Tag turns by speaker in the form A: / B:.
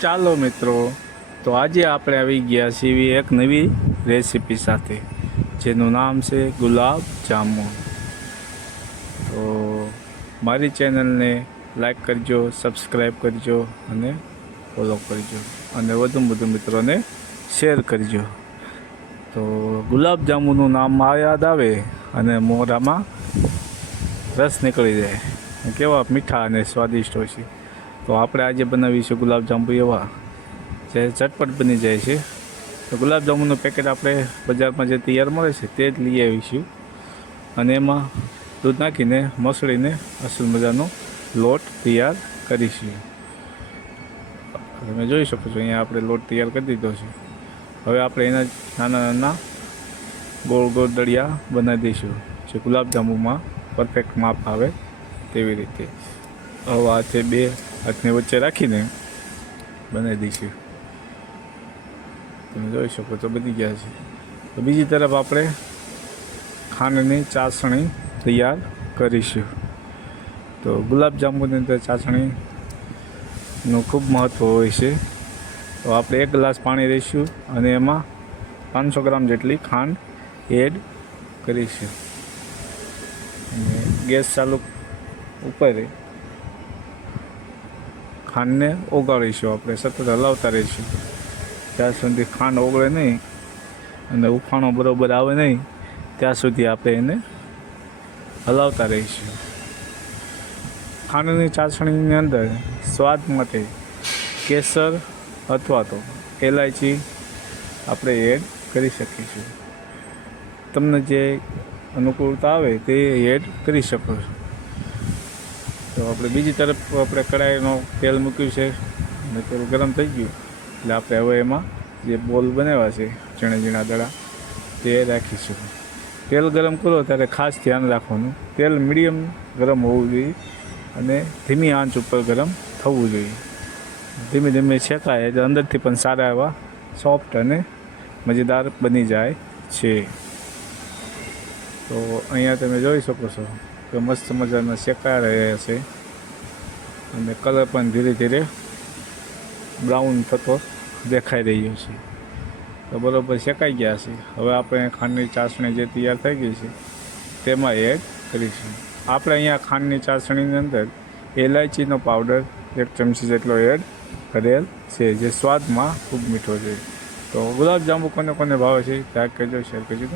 A: ચાલો મિત્રો, તો આજે આપણે આવી ગયા છીએ એક નવી રેસીપી સાથે, જેનું નામ છે ગુલાબ જાંબુ તો મારી ચેનલને લાઈક કરજો, સબસ્ક્રાઈબ કરજો અને ફોલો કરજો. અને વધુ વધુ મિત્રોને શેર કરજો. તો ગુલાબ જાંબુનું નામ આ યાદ આવે અને મોઢામાં રસ નીકળી જાય. કેવા મીઠા અને સ્વાદિષ્ટ હોય છે. તો આપણે આજે બનાવીશું ગુલાબજાંબુ એવા, જે ઝટપટ બની જાય છે. તો ગુલાબજાંબુનું પેકેટ આપણે બજારમાં જે તૈયાર મળે છે તે જ લઈ આવીશું. અને એમાં દૂધ નાખીને, મસળીને અસલ મજાનો લોટ તૈયાર કરીશું. તમે જોઈ શકો છો, અહીંયા આપણે લોટ તૈયાર કરી દીધો છે. હવે આપણે એના નાના નાના ગોળ ગોળ દળિયા બનાવી દઈશું, જે ગુલાબજાંબુમાં પરફેક્ટ માપ આવે તેવી રીતે. હવે હાથે બે હાથની વચ્ચે રાખીને બનાવી દઈશું. તમે જોઈ શકો તો બની ગયા છે. તો બીજી તરફ આપણે ખાંડની ચાસણી તૈયાર કરીશું. તો ગુલાબજાંબુની અંદર ચાસણીનું ખૂબ મહત્ત્વ હોય છે. તો આપણે એક ગ્લાસ પાણી લઈશું અને એમાં પાંચસો ગ્રામ જેટલી ખાંડ એડ કરીશું. અને ગેસ ચાલુ ઉપર ખાંડને ઓગાળીશું આપણે, સતત હલાવતા રહીશું. ત્યાં સુધી ખાંડ ઓગળે નહીં અને ઉફાણો બરોબર આવે નહીં, ત્યાં સુધી આપણે એને હલાવતા રહીશું. ખાંડની ચાસણીની અંદર સ્વાદ માટે કેસર અથવા તો એલાયચી આપણે એડ કરી શકીશું. તમને જે અનુકૂળતા આવે તે એડ કરી શકો છો. તો આપણે બીજી તરફ આપણે કઢાઈનો તેલ મૂક્યું છે. અને તેલ ગરમ થઈ ગયું. એટલે આપણે હવે એમાં જે બોલ બનાવ્યા છે ઝીણા ઝીણા દડા, તે રાખીશું. તેલ ગરમ કરો, ત્યારે ખાસ ધ્યાન રાખવાનું. તેલ મીડિયમ ગરમ હોવું જોઈએ અને ધીમી આંચ ઉપર ગરમ થવું જોઈએ. ધીમે ધીમે શેકાય, એટલે અંદરથી પણ સારા એવા સોફ્ટ અને મજેદાર બની જાય છે. તો અહીંયા તમે જોઈ શકો છો. કે મસ્ત મજાના શેકાઈ રહ્યા છે. અને કલર પણ ધીરે ધીરે બ્રાઉન થતો દેખાઈ રહ્યો છે. તો બરાબર શેકાઈ ગયા છે. હવે આપણે ખાંડની ચાસણી જે તૈયાર થઈ ગઈ છે, તેમાં એડ કરીશું. આપણે અહીંયા ખાંડની ચાસણીની અંદર એલાયચીનો પાવડર એક ચમચી જેટલો એડ કરેલ છે, જે સ્વાદમાં ખૂબ મીઠો છે. તો ગુલાબજાંબુ કોને કોને ભાવે છે ત્યાં કહેજો શેર કરજો